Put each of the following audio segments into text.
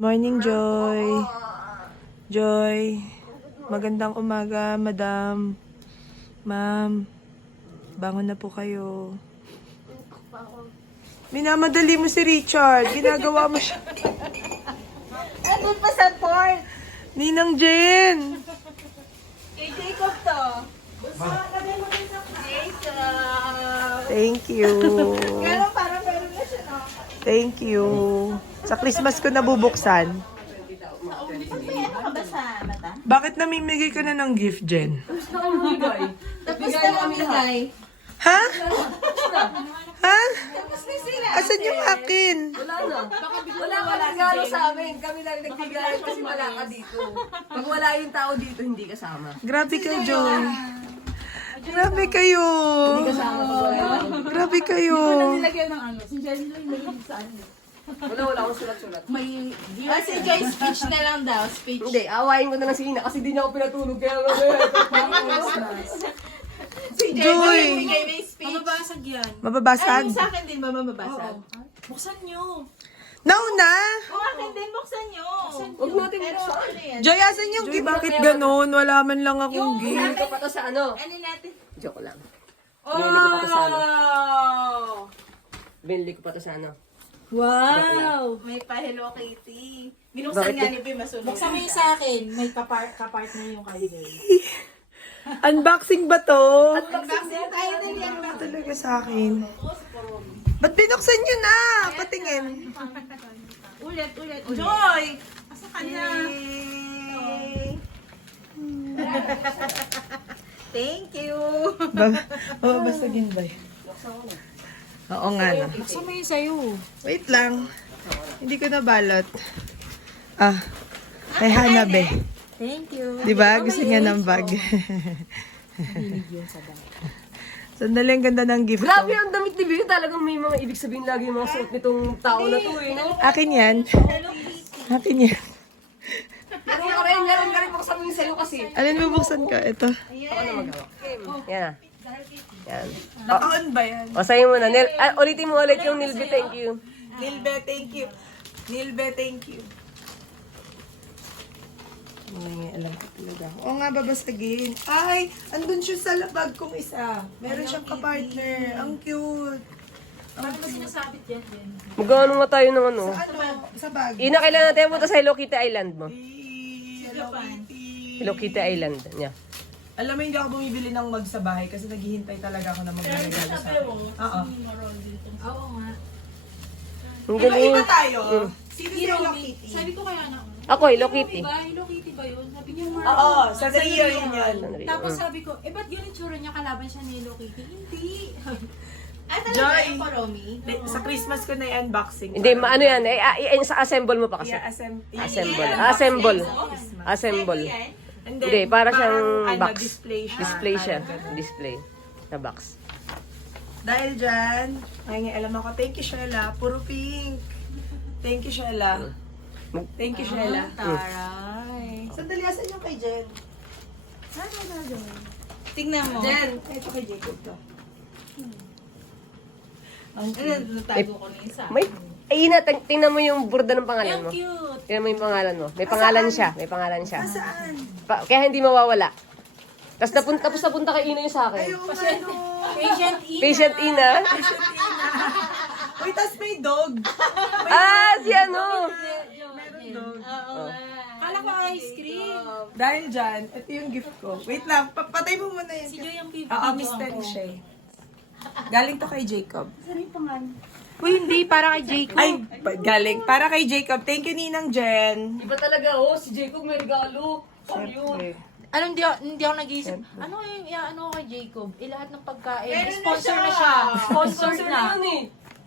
Morning, Joy. Joy. Magandang umaga, madam. Ma'am. Bangon na po kayo. Minamadali mo si Richard. Ginagawa mo siya. Andun pa sa port. Ninang Jen. Kay Jacob to. Jacob. Thank you. Pero parang meron na siya, no? Thank you. Sa Christmas ko nabubuksan. Ano ba sa mata? Bakit namimigay ka na ng gift, Jen? Tapos na mamigay. Ha? Ha? Tapos na sila. Asan yung akin? Wala ka regalo sa amin. Kami lang nagbigay kasi wala ka dito. Pag wala yung tao dito, hindi kasama. Grabe ka, Joy. Grabe kayo. Kasama pag wala yung tao. Grabe kayo. Nilagyan ng ano. Si Jenny lang nilagyan sa ano. Wala akong sulat-sulat. May... si Joy speech na lang daw. Speech. Hindi, awayin ko na lang si Ina kasi di niya ako pinatulog. Kaya Si Joy. may speech. Mababasag yan. Mababasag. Ay, sa akin din ba mababasag? Buksan nyo. Nauna. Kung akin din, buksan nyo. Huwag natin Pero buksan. ano yan? Joy, asan yung gift? Bakit ganun? Wala man lang akong Binili gift. ko pa to sa ano. Ano natin? Joke lang. Binili ko pa to sa ano. Oh! Binili ko pa to sa ano. Wow! May pa Hello Kitty. Binuksan Bakit nga di- ni Pim masunog. Buksan mo yung sa akin. May kapartner yung kayo. Unboxing ba to? Unboxing tayo na yan. Talaga sa akin. Ba't binuksan nyo na? Patingin. Ulit. Joy! Asa ka na? Thank you. Mababasagin ba yun? Oo nga na. Buksan mo yung sa'yo. Wait lang. Hindi ko nabalot. Ah. Kay Hanabe. Thank you. Di ba? Gusto niya ng bag. Sandali, ang ganda ng gift Grabe ko. ang damit ni Bibi. Talagang may mga ibig sabihin lagi yung mga suot nitong tao na to eh. No? Akin yan. Akin yan. Meron ka rin makasabihin sa'yo kasi. Alin bubuksan ka? Ito. Ako na magawa. Yan ah. Yan. Naka-on ba yan? O, sa'yo mo na. Ulitin mo ulit yung Nilby, thank you. Nilbe, thank you. Nilbe, thank you. Ay, alam ko talaga. Oo nga, babasagin. Ay, andun siya sa labag kong isa. Meron siyang kapartner. Ang cute. Paano ba sinasabit yan din? Magano nga tayo ng ano. Sa ano? Sa bag. Ina, kailan natin punta sa Hello Kitty Island mo? Hello Kitty. Hello Kitty Island. Yeah. Alam mo, hindi ako bumibili ng mag sa bahay kasi naghihintay talaga ako na magregalo sa akin. Oo. Oo nga. Ang galing. Iba tayo. Sino si Hello Romy, Kitty? sabi ko kaya na, Ako, Hello Kitty. Diba? Hello Kitty ba yun? Sabi niya, Oo, sa Rio yun yun. Tapos sabi ko, ba't yun itsura niya kalaban siya ni Hello Kitty? Hindi. At Joy. talaga yung Romy? Sa Christmas ko na i-unboxing. Hindi, ano yan? Sa assemble mo pa kasi. Assemble. Assemble. Hindi, para siyang box. Display siya. Display siya. Parang ganun. Display. Na box. Dahil dyan, ngayon alam ako, thank you, Shella. Puro pink. Thank you, Shella. Thank you, Shella. Taray. Sandali, asan yung kay Jen? Tingnan mo. Jen, ito kay Jacob to. Natago ko na isa. May, Ina, tingnan mo yung burda ng pangalan mo. Cute. Tingnan mo yung pangalan mo. May pangalan siya. May pangalan siya. Saan? Kaya hindi mawawala. Tapos napunta kay Ina yung sa akin. Ayaw nga, no. Patient Ina. Patient Ina. Uy, tas may dog. Si ano? Meron dog. Kala ko ice cream. Dahil dyan, ito yung gift ko. Wait lang, patay mo muna yun. Si Joy ang favorite. Oo, mystery siya eh. Galing to kay Jacob. Uy, hindi. Para kay Jacob. Ay, galing. Para kay Jacob. Thank you, Ninang Jen. Iba talaga, si Jacob may regalo. Siyempre. Ano, hindi ako nag-iisip. Ano yung ano kay Jacob? Lahat ng pagkain. Sponsor na siya. Sponsor na.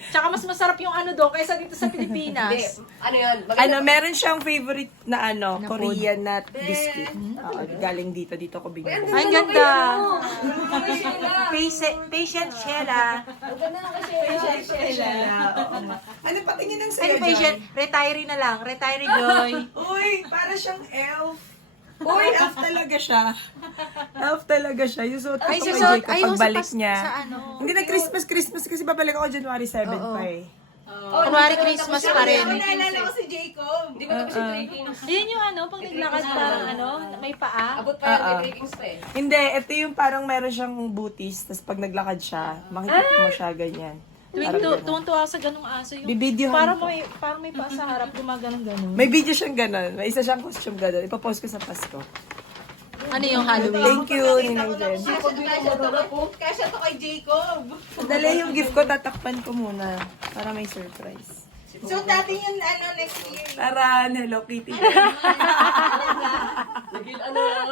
Tsaka mas masarap yung ano do kaysa dito sa Pilipinas. Ano yan? Meron siyang favorite na Korean nut biscuit. Oo, galing dito ko bigyan. Ay, ang ganda. Patient Sheila. Ano patingin ng Ay, sa'yo, patient. Joy? Retiree na lang. Retiree Joy. Uy, para siyang elf. Uy, elf talaga siya. Elf talaga siya. Yung suot ko Ay, kay susot. Jacob Ay, pagbalik sa niya. ano. Hindi na Christmas kasi babalik ako January 7 Oo. pa eh. Kunwari Christmas pa rin. Naalala ko si Jacob. Hindi ko tapos yung breakings. Yun yung ano, pag naglakad parang ano, may paa. Abot pa yan, may breakings pa eh. Hindi, ito yung parang meron siyang booties, tapos pag naglakad siya, makikita mo siya ganyan. Tuwang-tuwa sa ganung aso. Yung, Bibidyohan parang ko. may paa sa harap, gumaganon-ganon. May video siyang ganon. May isa siyang costume ganon. Ipapost ko sa Pasko. Ano yung Halloween? Thank you, Ninang Jen. Kasya to kay Jacob. Dali yung gift ko, tatakpan ko muna. Para may surprise. So, dati yung next year. Taran, Hello Kitty.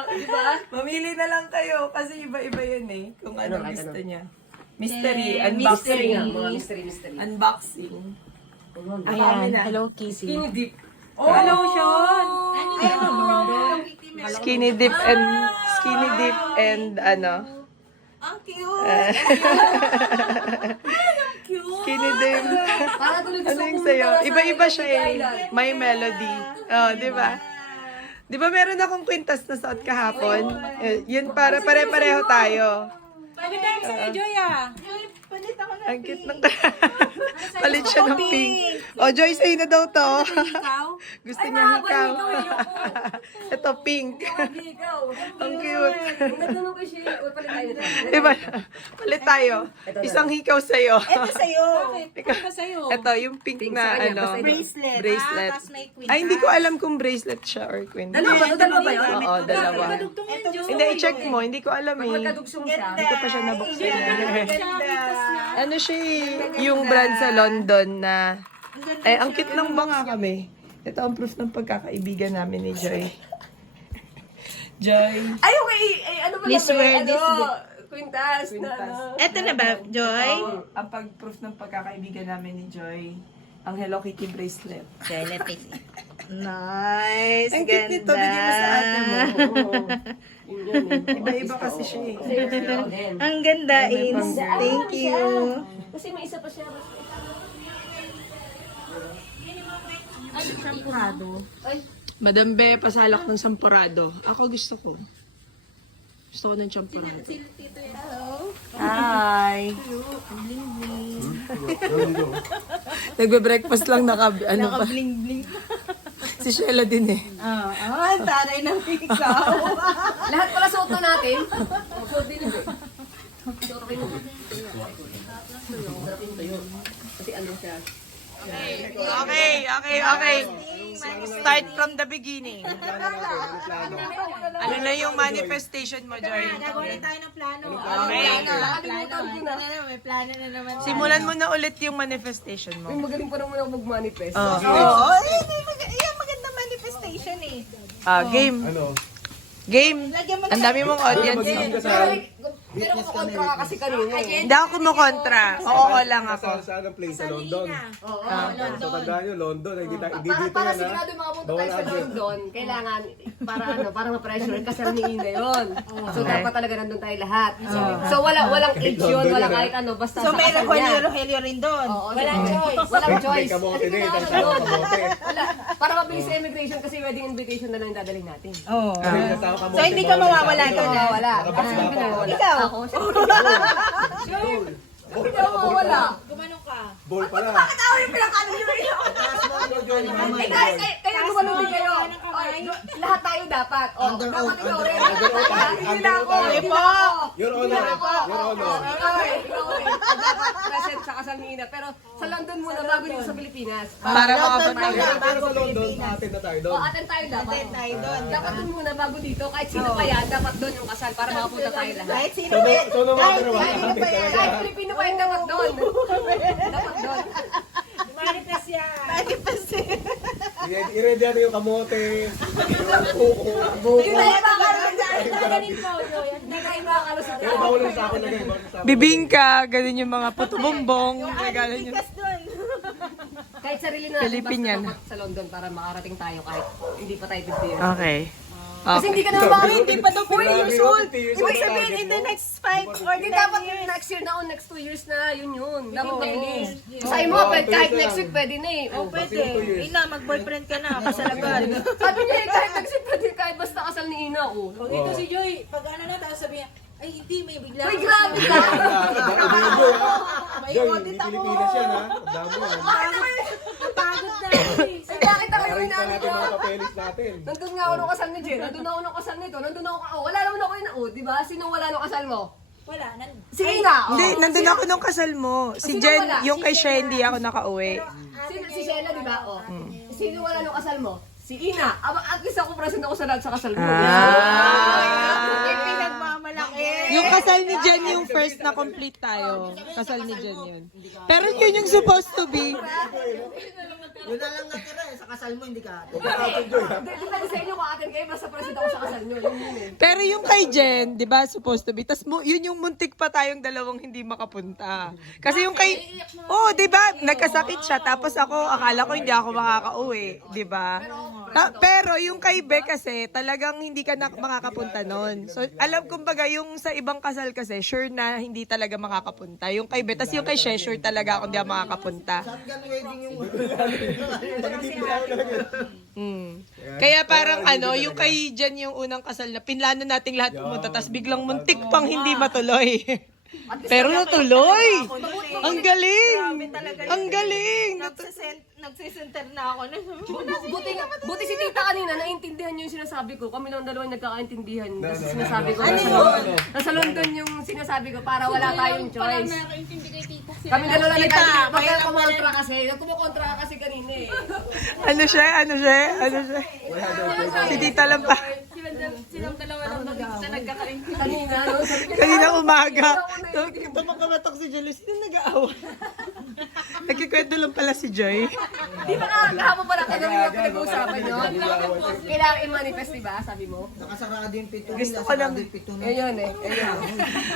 Di ba? Mamili na lang kayo kasi iba-iba yun eh. Kung ano Ano, gusto ano? niya. Mystery, Mystery unboxing. nga, mga mystery. Unboxing. Ayan, na. Hello Kitty. Skinny dip. Oh, lotion! Skinny dip and ano. Ang cute. Skinny dip. Para tuloy Ano yung sa'yo? Iba-iba siya eh. May melody. Oh, di ba? Di ba meron akong kwintas na suot kahapon? Yun para pare-pareho tayo. Sabi tayo sa'yo, Joy ah. Palit ako na Ang cute ng palit siya ng pink. Oh, Joy, sa'yo na daw to. Gusto niya hikaw. Ito, pink. Ang cute. Nagtanong ko siya, o pala tayo na. Diba? Palit tayo. Isang hikaw sa'yo. Ito sa'yo. Ano sa'yo? Ito, yung pink na ano. Bracelet. Bracelet. Tapos may queen. Ay, hindi ko alam kung bracelet siya or queen. Dalawa ba yun? Oo, dalawa. Hindi, i-check mo. Hindi ko alam eh. Magkadugsong siya. Hindi ko pa siya nabuksan. Ano siya eh, yung brand sa London na, ay, ang cute lang ba nga kami? Ito ang proof ng pagkakaibigan namin ni Joy. Joy. Ay, okay. Ay, ano ba Please wear this Quintas. Ito na ba, Joy? Ang pag-proof ng pagkakaibigan namin ni Joy, ang Hello Kitty bracelet. Joy, lapis. Nice. Ang cute nito, bigyan mo sa ate mo. Oo. Iba-iba kasi siya eh. Ang ganda, Ins. Thank you. Kasi may isa pa siya. Madam Be, pasalak ng sampurado. Ako gusto ko. Gusto ko ng champurado. Hi! Nagbe-breakfast lang ano pa. Bling-bling. Si Sheila din eh. Taray ng ikaw. Lahat pala suot na natin. Suot din eh. Kasi ano siya. Okay. Start from the beginning. Ano na yung manifestation mo, Joy? Gagawin tayo ng plano. Okay. Plano. May plano na naman. Simulan mo na ulit yung manifestation mo. Uy, magaling pa naman ako mag-manifest. Oo. Yan, maganda manifestation eh. Game. Game. Ang dami mong audience. Pero kukontra ka kasi kanina eh. Hindi ako kumukontra. Oo lang ako. Saan ang place sa London? So tandaan nyo, London, hindi dito Para yan ha. sigurado makapunta tayo sa London, kailangan para ma-pressure kasi ni Ina yun. So dapat talaga nandun tayo lahat. So walang age yun, walang kahit ano, basta So sa may kasal niya. Rogelio rin doon. Walang choice. Walang May choice. kamote Kasi din, kailangan kasama doon. kamote. Wala. Para mabilis sa immigration kasi wedding invitation na lang yung dadalhin natin. Oo. Kasama kamote, So hindi ka bawal mawawala sa- doon. Wala. Nakabas na ako. Ikaw. Ako, syempre. Hindi ako mawala. Ball pala. Kaya gumano din kayo. Lahat tayo dapat. Dapat ikaw rin. Hindi na ako. Your Honor. Your Honor. Dapat present sa kasal ni Ina. Pero sa London muna bago dito sa Pilipinas. Para makapag Pero sa London, attend na tayo doon. Attend tayo dapat. Attend tayo doon. Dapat dun muna bago dito. Kahit sino pa yan, dapat doon yung kasal para makapunta tayo lahat. Kahit sino So, pa yan. no matter what, Kahit sino attend pa yan. talaga. Kahit Pilipino pa yan, dapat doon. Dapat doon. Manifest yan. Manifest yan. I-ready natin yung kamote. Yung buko. Hindi tayo makakalusot. Hindi tayo makakalusot. Pero bawal yung sako lagay. Bibingka, ganun yung mga puto-bumbong. Regalo nyo. Tikas doon. Kahit sarili na natin Pilipinian. basta dapat sa London para makarating tayo kahit hindi pa tayo 50 years. Okay. Kasi hindi ka naman makakarating. Hindi pa to 4 years old. Ibig Ibig sabihin in the next 5 or Hindi 10 dapat years. next year na o next 2 years na yun. Dapat mabilis. Sabi mo, kahit next week pwede na eh. Oh, Pwede. Ina, mag-boyfriend ka na. Kasalagan. sabi niya eh, kahit next week pwede, kahit basta kasal ni Ina ko. Ito si Joy, pag ano na, tapos sabi niya, ay hindi, may bigla. Uy, grabe ka! Ay, Joy, audit hindi ako. Pilipinas yan ha. Damo yan. Napagod na eh. Ay, bakit ako Arrange yung pa nanay natin ko? mga papeles natin. Nandun nga ako nung kasal ni Jen, nandun ako nung kasal nito, nandun ako, wala naman ako yun, di ba? Sino wala nung kasal mo? Wala. Si Ina, Hindi, nandun ako nung kasal mo. Si Sino Jen, wala? yung kay Shea, hindi ako nakauwi. Si Sheila, di ba? Oh. Sino wala nung kasal mo? Si Ina. At least ako present ako sa lahat sa kasal mo. Yung pinagmamalaki. Yung kasal ni Jen yung first na complete tayo. Kasal ni Jen yun. Pero yun yung supposed to be. Yun na lang natira eh. Sa kasal mo, hindi ka. Di ba sa inyo kung atin kayo, basta present ako sa kasal nyo. Yun yun eh. Pero yung kay Jen, di ba, supposed to be. Tapos yun yung muntik pa tayong dalawang hindi makapunta. Kasi yung kay, oh, di ba, nagkasakit siya. Tapos ako, akala ko hindi ako makakauwi. Di ba? Pero yung kay Be kasi, talagang hindi ka makakapunta nun. So, alam kumbaga, yung sa ibang kasal kasi, sure na hindi talaga makakapunta. Yung kay Be, tapos yung kay Shea, sure talaga ako hindi ako makakapunta. Shotgun wedding yung... Kaya parang yung kay Jen yung unang kasal na pinlano nating lahat pumunta, tapos biglang muntik pang hindi matuloy. Pero natuloy! Ang galing! Ang galing! Nagsisenter na ako. Buti si tita kanina, naintindihan niyo yung sinasabi ko. Kami lang dalawa yung nagkakaintindihan. Kasi sinasabi ko, nasa London yung sinasabi ko para wala tayong choice. Kami dalawa lang nagkakakontra kasi. Nagkumokontra ka kasi kanina eh. Ano siya? Si tita lang pa. Silang dalawa lang nagkakaintindihan. Kanina, no? Sabi niya, Kanina umaga. Tumakabatok si Joy. Sino nag-aawa? Nagkikwento lang pala si Joy. di ba nga, kahapon pala kagabi yung pinag-uusapan nyo? Kailangan i-manifest, di ba? Sabi mo? Nakasarado yung pito Gusto nila. ko naman. Sarado yung pito nila. Ayun eh. Ayun.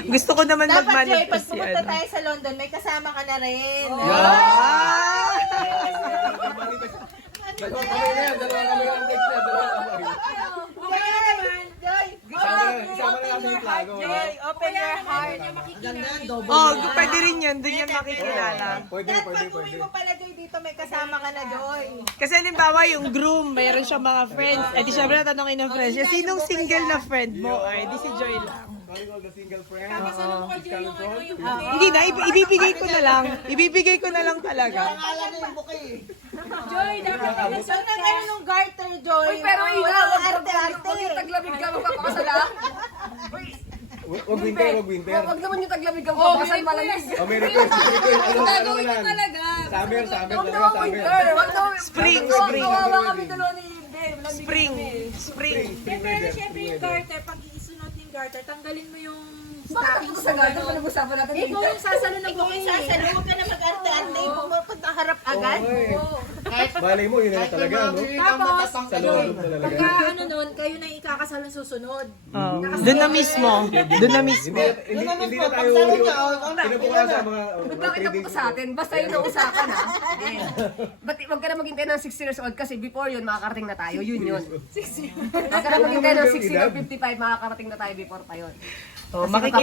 Gusto ko naman Dapat, Jay, pag mag-manifest si pumunta tayo sa London, may kasama ka na rin. Dalawa kami na yan. Dalawa kami ang next na. Dalawa kami. Isama na natin yung plago. Open your heart. Ganda yan, double. Oh, pwede rin yun. Doon yan makikilala. Pwede. Pag-uwi mo pala, Joy, dito may kasama ka na, Joy. Kasi halimbawa yung groom, mayroon siyang mga friends. Eh di syempre natanongin ng friends niya, sinong single na friend mo? Ay, di si Joy lang. Sorry, all the single friends. Hindi na, ibibigay ko na lang. Ibibigay ko na lang talaga. Pangalan na yung buke eh. Joy, dapat ka So, ano nung garter, Joy? Uy, pero Wala ikaw, kang arte-arte. Huwag yung taglamig ka, magpapakasala. Uy, Wag winter. Huwag naman yung taglamig ka, magpapakasal malamig. Oh, may request. Ano lang? Summer. Huwag naman winter. Huwag naman Spring. Kawawa kami dalawa ni Dave. Spring. Pero syempre yung garter, pag isunod yung garter, tanggalin mo yung Bakit ako sa ganda pa nag-usapan natin Ikaw dito? yung sasalo ng Ikaw yung sasalo, huwag ka na mag-arte-arte. Pumunta harap agad. Malay mo, yun na talaga, no? Tapos, Sa loob na talaga. pagka nun, kayo na yung ikakasal ng susunod. Doon na mismo. Doon na mismo. Hindi na tayo pinabukas sa mga Bakit ako to sa atin? Basta yun ang usapan ha. Ba't wag ka na maghintay ng 60 years old kasi before yun makakarating na tayo. Yun. 60 years. Wag ka na maghintay ng 60 or 55 makakarating na tayo before pa yun. Oh, Kasi